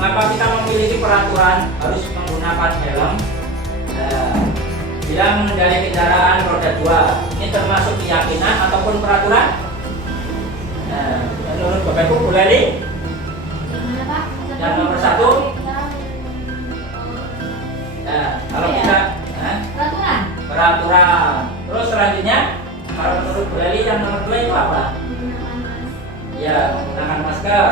Mengapa kita memiliki peraturan harus menggunakan helm? Bila mengendarai kendaraan roda 2, ini termasuk keyakinan ataupun peraturan? Menurut Bapak Ibu, Bu Leli? Yang nomor 1? Kalau kita peraturan. Terus selanjutnya, kalau menurut Bu Leli yang nomor 2 itu apa? Ya, menggunakan masker.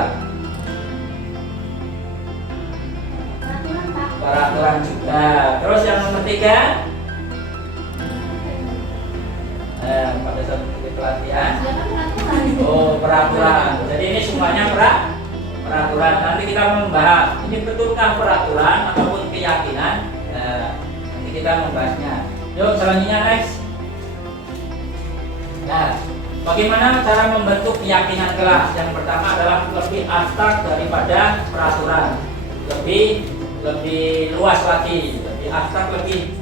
Peraturan juga. Terus yang nomor 3? Pada saat mengikuti pelatihan. Oh, peraturan. Jadi ini semuanya peraturan. Nanti kita membahas ini betulkah peraturan ataupun keyakinan. Nanti kita membahasnya. Yuk selanjutnya next. Nah, bagaimana cara membentuk keyakinan kelas? Yang pertama adalah lebih abstrak daripada peraturan. Lebih luas lagi, lebih abstrak, lebih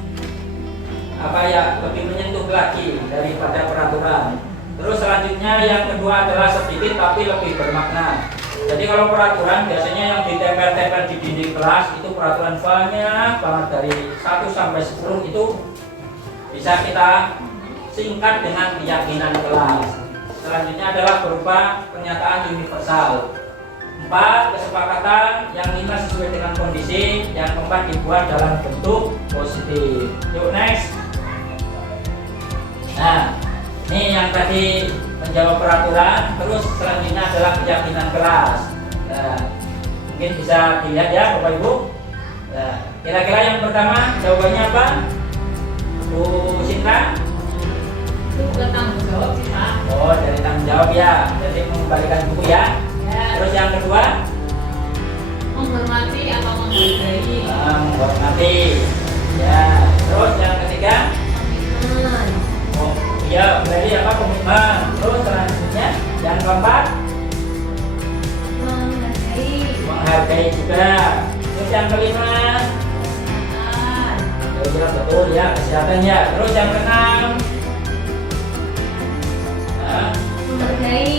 lebih menyentuh lagi daripada peraturan. Terus selanjutnya yang kedua adalah sedikit tapi lebih bermakna. Jadi kalau peraturan biasanya yang ditempel-tempel di dinding kelas itu peraturan banyak banget dari 1 sampai 10 itu bisa kita singkat dengan keyakinan kelas. Selanjutnya adalah berupa pernyataan universal. 4 kesepakatan, yang 5 sesuai dengan kondisi, yang keempat dibuat dalam bentuk positif. Yuk next. Nah, ini yang tadi menjawab peraturan. Terus selanjutnya adalah keyakinan kelas. Nah, mungkin bisa dilihat ya Bapak Ibu. Nah, kira-kira yang pertama jawabannya apa? Bu Sinta? Itu tanggung jawab sih Pak. Oh, dari tanggung jawab ya. Jadi mengembalikan buku ya. Terus yang kedua? Menghormati atau menghargai. Menghormati. Ya. Terus yang ketiga? Komitmen. Oh, iya, berarti apa komitmen. Terus selanjutnya yang keempat? Menghargai. Menghargai juga. Terus yang kelima? Kesehatan. Kira-kira betul ya, kesehatan ya. Terus yang keenam?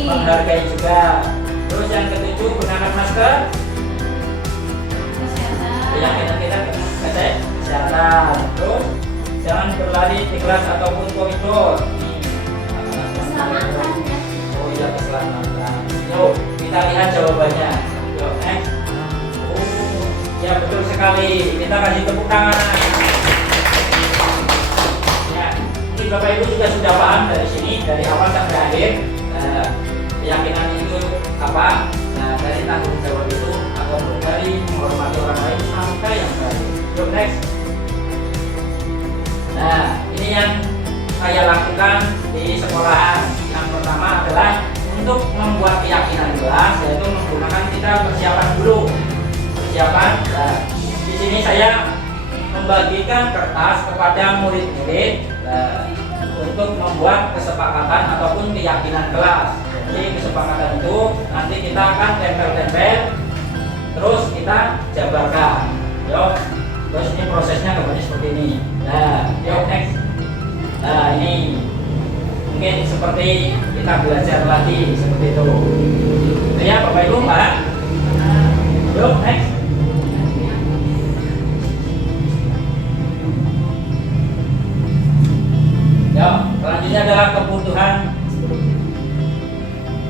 Menghargai juga. Terus yang ketujuh gunakan masker. Kesehatan. Keyakinan kita kesehatan. Terus jangan berlari di kelas ataupun koridor. Keselamatan ya. Oh iya, keselamatan. Yuk kita lihat jawabannya. Yuk next. Oh ya betul sekali. Kita kasih tepuk tangan. Ya, ini Bapak Ibu juga sudah paham dari sini dari awal sampai akhir. Keyakinan itu apa? Nah, dari tanggung jawab itu atau dari menghormati orang lain sampai yang terakhir. Yuk next. Nah, ini yang saya lakukan di sekolahan. Yang pertama adalah untuk membuat keyakinan kelas, yaitu menggunakan kita persiapan dulu. Persiapan. Nah, di sini saya membagikan kertas kepada murid-murid untuk membuat kesepakatan ataupun keyakinan kelas. Jadi kesepakatan itu nanti kita akan tempel-tempel, terus kita jabarkan. Yuk, terus ini prosesnya gambarnya seperti ini. Nah, yuk next. Nah ini mungkin seperti kita belajar lagi seperti itu. Ya Bapak Ibu Pak. Yuk next. Ya, selanjutnya adalah kebutuhan.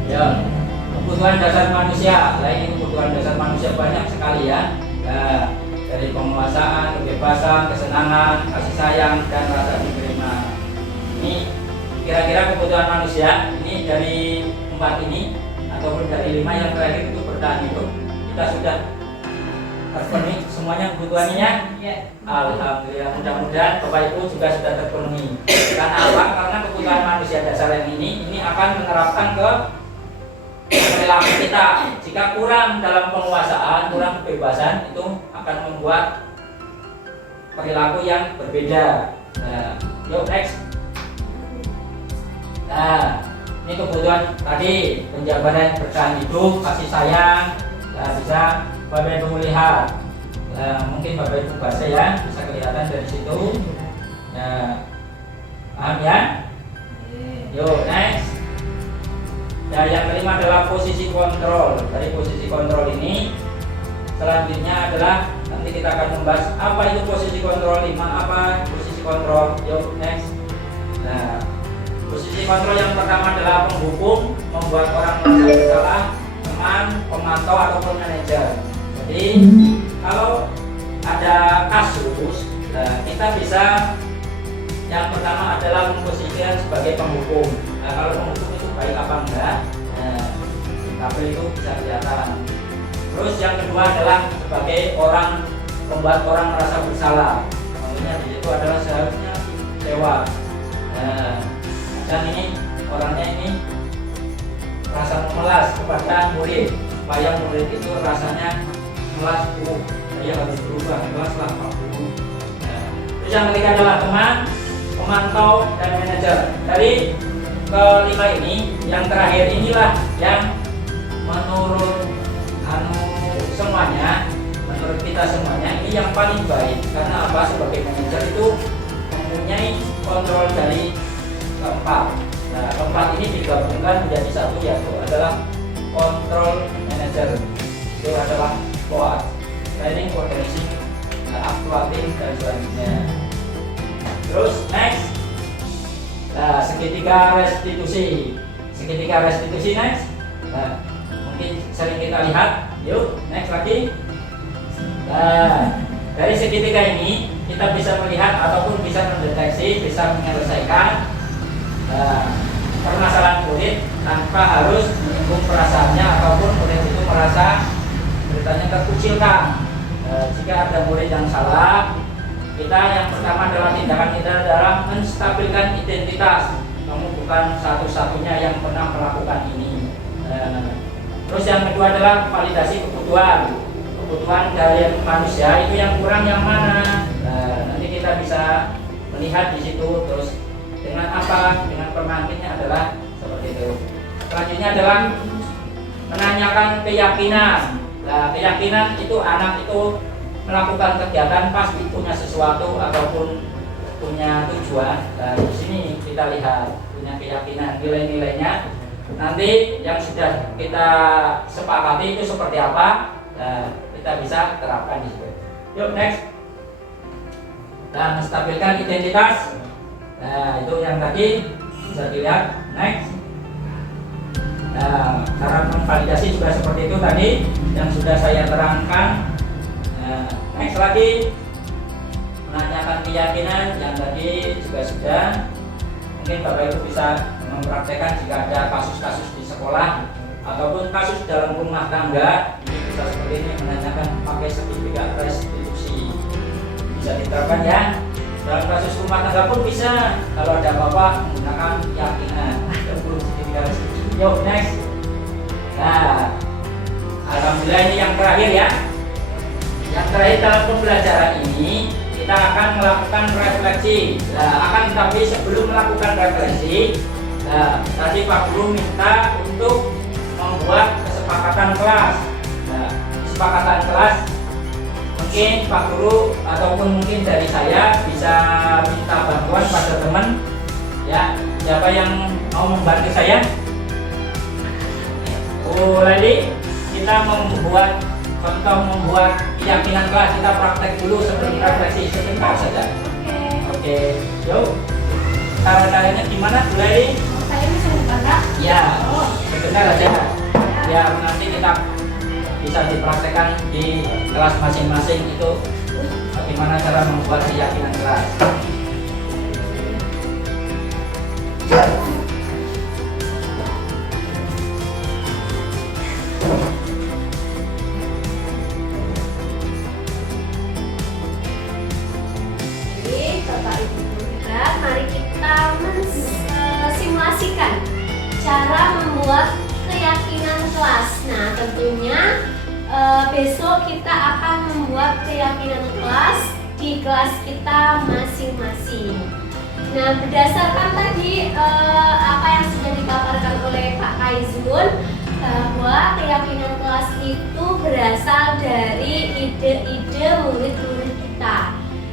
Ya, kebutuhan dasar manusia. Nah, ini kebutuhan dasar manusia banyak sekali ya. Nah, dari penguasaan, kebebasan, kesenangan, kasih sayang, dan rasa diterima. Ini kira-kira kebutuhan manusia. Ini dari 4 ini ataupun dari 5 yang terakhir itu bertahan hidup. Kita sudah terpenuhi semuanya kebutuhannya ya? Ya. Alhamdulillah, mudah-mudahan Bapak Ibu juga sudah terpenuhi. Karena apa? Karena kebutuhan manusia dasar yang ini akan menerapkan ke perilaku kita. Jika kurang dalam penguasaan, kurang kebebasan, itu akan membuat perilaku yang berbeda. Nah, yuk next. Nah, ini kebutuhan tadi, penjabaran bertahan hidup, kasih sayang. Nah, bisa Bapak Ibu melihat. Nah, mungkin Bapak Ibu baca ya, bisa kelihatan dari situ. Nah, paham ya? Yuk next. Nah, yang kelima adalah posisi kontrol. Dari posisi kontrol ini, selanjutnya adalah nanti kita akan membahas apa itu posisi kontrol, apa posisi kontrol. Yuk next. Nah, posisi kontrol yang pertama adalah penghukum, membuat orang merasa bersalah, teman, pemantau ataupun manajer. Jadi kalau ada kasus, nah, kita bisa yang pertama adalah memposisikan sebagai penghukum. Nah, kalau penghukum itu baik apa enggak? Nah, tapi itu bisa kelihatan. Terus yang kedua adalah sebagai orang, membuat orang merasa bersalah. Maksudnya di situ adalah seharusnya kecewa. Nah, dan ini orangnya ini rasa memelas kepada murid, supaya murid itu rasanya memelas, saya harus berubah, memelaslah Pak Guru. Nah, terus yang ketiga adalah teman, pemantau, dan manajer. Dari kelima ini, yang terakhir inilah yang menurut semuanya, menurut kita semuanya ini yang paling baik. Karena apa? Sebagai manajer itu mempunyai kontrol dari keempat. Nah, keempat ini digabungkan menjadi satu, yaitu adalah kontrol manager. Itu adalah POA, planning, organizing, actuating, dan selanjutnya. Terus next. Nah, segitiga restitusi. Segitiga restitusi next. Nah, mungkin sering kita lihat. Yuk, next lagi. Nah, dari segitiga ini kita bisa melihat ataupun bisa mendeteksi, bisa menyelesaikan permasalahan murid tanpa harus menyinggung perasaannya ataupun murid itu merasa beritanya terkucilkan. Jika ada murid yang salah, kita yang pertama adalah tindakan kita adalah menstabilkan identitas. Kamu bukan satu-satunya yang pernah melakukan ini. Terus yang kedua adalah validasi kebutuhan dari manusia itu yang kurang yang mana. Nanti kita bisa melihat di situ. Terus dengan apa? Dengan pengantinnya adalah seperti itu. Selanjutnya adalah menanyakan keyakinan. Nah, keyakinan itu anak itu melakukan kegiatan pasti punya sesuatu ataupun punya tujuan. Nah, di sini kita lihat punya keyakinan, nilai-nilainya. Nanti yang sudah kita sepakati itu seperti apa? Nah, kita bisa terapkan di situ. Yuk next. Dan menstabilkan identitas. Nah, itu yang tadi bisa dilihat. Next. Nah, cara memvalidasi juga seperti itu tadi yang sudah saya terangkan. Nah, next lagi, menanyakan keyakinan yang tadi juga sudah. Mungkin Bapak Ibu bisa mempraktekkan jika ada kasus-kasus di sekolah ataupun kasus dalam rumah tangga. Ini bisa seperti ini, menanyakan pakai sertifikat restitusi. Bisa diterapkan ya. Dalam kasus rumah tangga pun bisa, kalau ada apa-apa menggunakan keyakinan. Yuk next. Nah, alhamdulillah ini yang terakhir ya. Yang terakhir dalam pembelajaran ini kita akan melakukan refleksi. Nah, akan tetapi sebelum melakukan refleksi, tadi Pak Guru minta untuk membuat kesepakatan kelas. Nah, kesepakatan kelas mungkin Pak Guru ataupun mungkin dari saya bisa minta bantuan pada teman ya. Siapa yang mau membantu saya? Lady, kita membuat membuat keyakinan kelas. Kita praktek dulu sebelum refleksi sebentar saja. Oke. Yuk. Cara-caranya gimana, Lady? Saya bisa membaca? Ya. Sebentar aja. Ya, nanti kita bisa dipraktekkan di kelas masing-masing itu bagaimana cara membuat keyakinan kelas. Bapak Ibu Guru, mari kita mensimulasikan cara membuat keyakinan kelas. Nah, tentunya besok kita akan membuat keyakinan kelas di kelas kita masing-masing. Nah, berdasarkan tadi apa yang sudah dipaparkan oleh Pak Kaizun, bahwa keyakinan kelas itu berasal dari ide-ide murid-murid kita.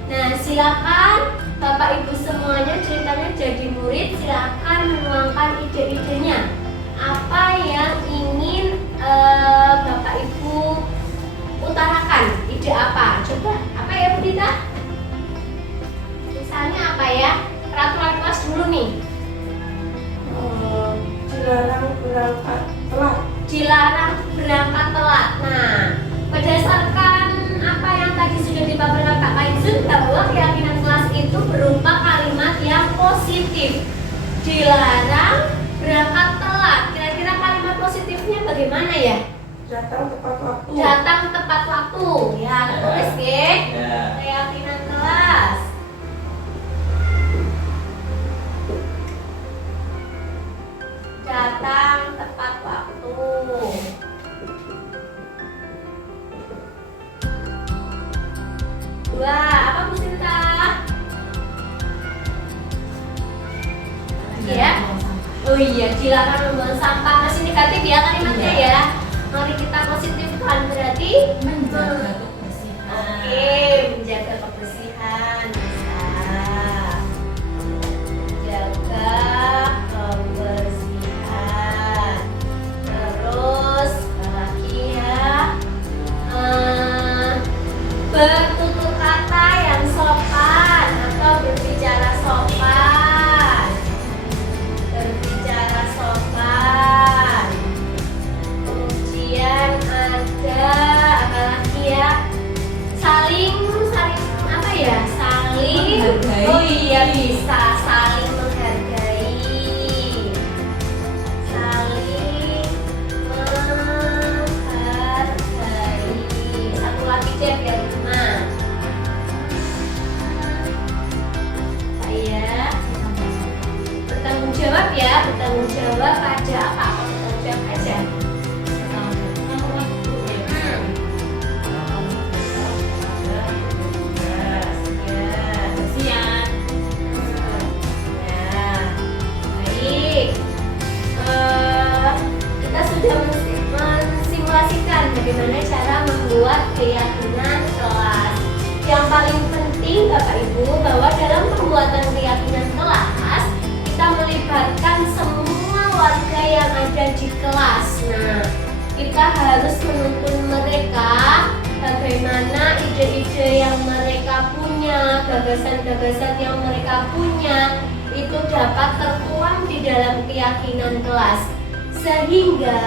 Nah, silakan Bapak Ibu semuanya ceritanya jadi murid, silakan menuangkan ide-idenya. Apa yang ingin Bapak Ibu utarakan? Ide apa? Coba, apa ya Bu Dita? Misalnya apa ya? Peraturan kelas dulu nih. Dilarang berangkat telat. Dilarang berangkat telat. Nah, berdasarkan apa yang tadi sudah dipaparkan Kak Kaizun, bahwa keyakinan kelas itu berupa kalimat yang positif. Dilarang berangkat telat. Kira-kira kalimat positifnya bagaimana ya? Datang tepat waktu. Datang tepat waktu. Ya, tulis ya. Ya. Keyakinan kelas. Datang tepat waktu. Dua, apa Bu Sinta? Ya. Oh iya, dilarang membuang sampah. Masih negatif ya kalimatnya ya. Mari kita positifkan, berarti Menjaga kebersihan. oke, menjaga kebersihan bisa. Menjaga kebersihan. Terus apa lagi ya? Bertutur kata yang sopan atau berbicara sopan. Berbicara sopan. Kemudian ada apa lagi ya? Saling apa ya? Saling Menghargai. Oh iya, bisa saling menghargai. Saling menghargai. Satu lagi deh biar lima. Saya bertanggung jawab ya, bertanggung jawab pada apa? Bertanggung jawab aja. Kebersihan. Ya, baik. Kita sudah mensimulasikan bagaimana cara membuat keyakinan kelas. Yang paling penting Bapak Ibu, bahwa dalam pembuatan keyakinan kelas kita melibatkan semua warga yang ada di kelas. Nah, kita harus menuntun mereka bagaimana ide-ide yang mereka punya, gagasan-gagasan yang mereka punya itu dapat tertuang di dalam keyakinan kelas, sehingga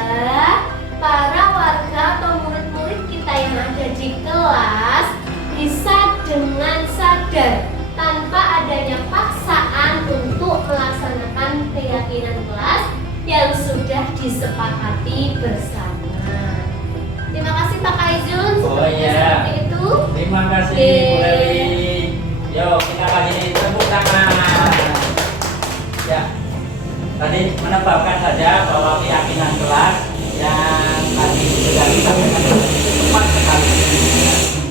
para warga atau murid-murid kita yang ada di kelas bisa dengan sadar tanpa adanya paksaan untuk melaksanakan keyakinan kelas yang sudah disepakati bersama. Terima kasih Pak Kaizun. Oh, iya. Seperti itu. Terima kasih Oke. Bu Dewi. Yuk kita kasih tepuk tangan. Ya, tadi menebakkan saja bahwa keyakinan kelas yang tadi sudah disampaikan tepat sekali.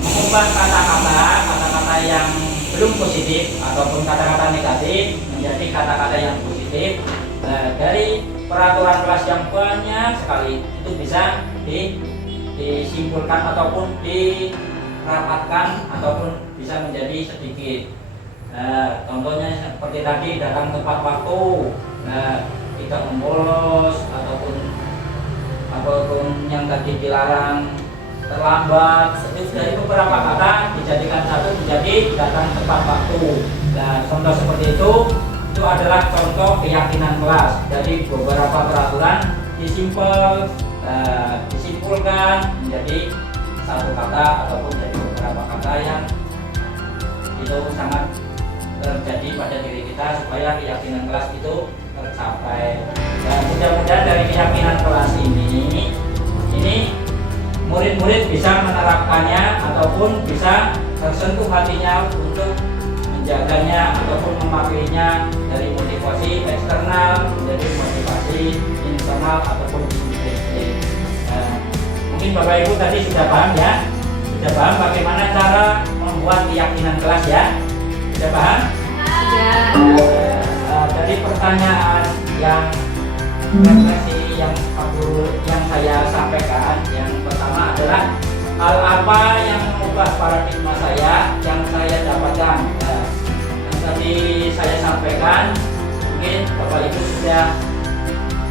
Mengubah kata-kata yang belum positif ataupun kata-kata negatif menjadi kata-kata yang positif. Dari peraturan kelas yang banyak sekali itu bisa disimpulkan ataupun dirapatkan ataupun bisa menjadi sedikit. Contohnya seperti tadi, datang tepat waktu, tidak membolos ataupun yang tadi dilarang terlambat. Itu dari beberapa kata dijadikan satu menjadi datang tepat waktu. Nah, contoh seperti itu adalah contoh keyakinan kelas. Jadi beberapa peraturan disimpulkan menjadi satu kata ataupun jadi beberapa kata yang itu sangat terjadi pada diri kita supaya keyakinan kelas itu tercapai. Dan mudah-mudahan dari keyakinan kelas ini murid-murid bisa menerapkannya ataupun bisa tersentuh hatinya untuk menjaganya ataupun memakainya dari motivasi eksternal menjadi motivasi internal ataupun mungkin Bapak Ibu tadi sudah paham ya, sudah paham bagaimana cara membuat keyakinan kelas ya, sudah paham? Dari pertanyaan yang refleksi yang saya sampaikan, yang pertama adalah hal apa yang mengubah paradigma saya yang saya dapatkan. Yang tadi saya sampaikan, mungkin Bapak Ibu sudah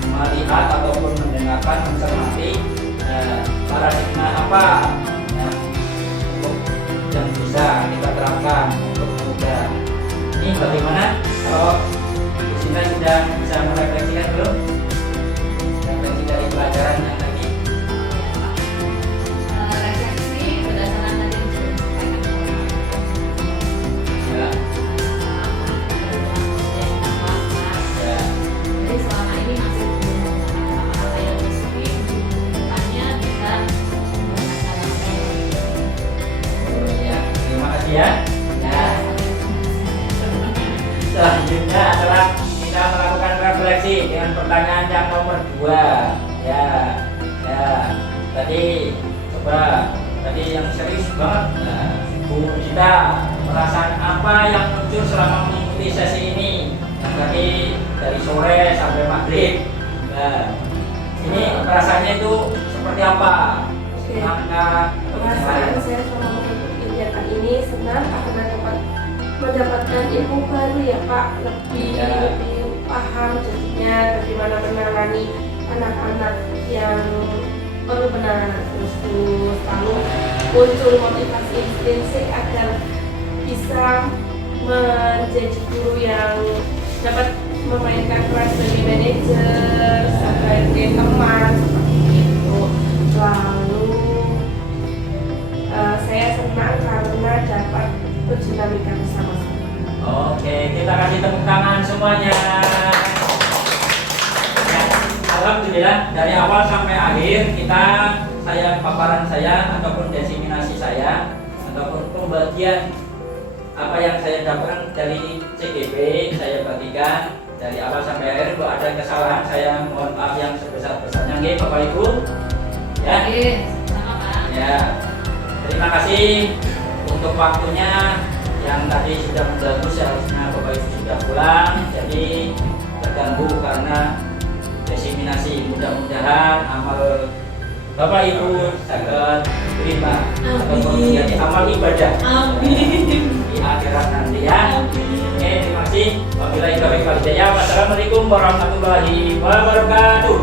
melihat ataupun mendengarkan, mencermati paradigma apa yang bisa kita terapkan untuk muda. Ini bagaimana kalau kita sudah bisa merefleksikan belum? Refleksi dari pelajaran yang tadi. Refleksi berdasarkan tadi yang sudah disampaikan Ya, ya. jadi selama ini masih belum apa yang resmi depannya bisa Ya, terima kasih ya. Ya. Selanjutnya adalah kita melakukan refleksi dengan pertanyaan yang nomor 2. Tadi coba yang serius banget. Bu Dita, perasaan apa yang muncul selama mengikuti sesi ini? Yang tadi dari sore sampai maghrib. Ini perasaannya itu seperti apa? Senangkah? Perasaan saya selama mengikuti kegiatan ini senang karena dapat mendapatkan ilmu baru ya Pak, lebih paham jadinya bagaimana menangani anak-anak yang perlu penanganan khusus, lalu muncul motivasi intrinsik agar bisa menjadi guru yang dapat memainkan peran sebagai manajer, sebagai teman seperti itu. Lalu saya senang karena dapat berdinamika bersama-sama. Oke, kita kasih tepuk tangan semuanya. Ya, alhamdulillah dari awal sampai akhir paparan saya ataupun desiminasi saya ataupun pembagian apa yang saya dapatkan dari CGP saya bagikan dari awal sampai akhir. Kalau ada kesalahan saya mohon maaf yang sebesar-besarnya, nggih Bapak Ibu. Ya. Ya. Terima kasih untuk waktunya yang tadi sudah mengganggu, seharusnya Bapak Ibu sudah pulang, jadi terganggu karena desiminasi. Mudah-mudahan amal Bapak Ibu sangat terima ataupun menjadi amal ibadah di akhirat nanti ya. Oke, terima kasih. Wabillahi taufiq wal hidayah. Wassalamualaikum warahmatullahi wabarakatuh.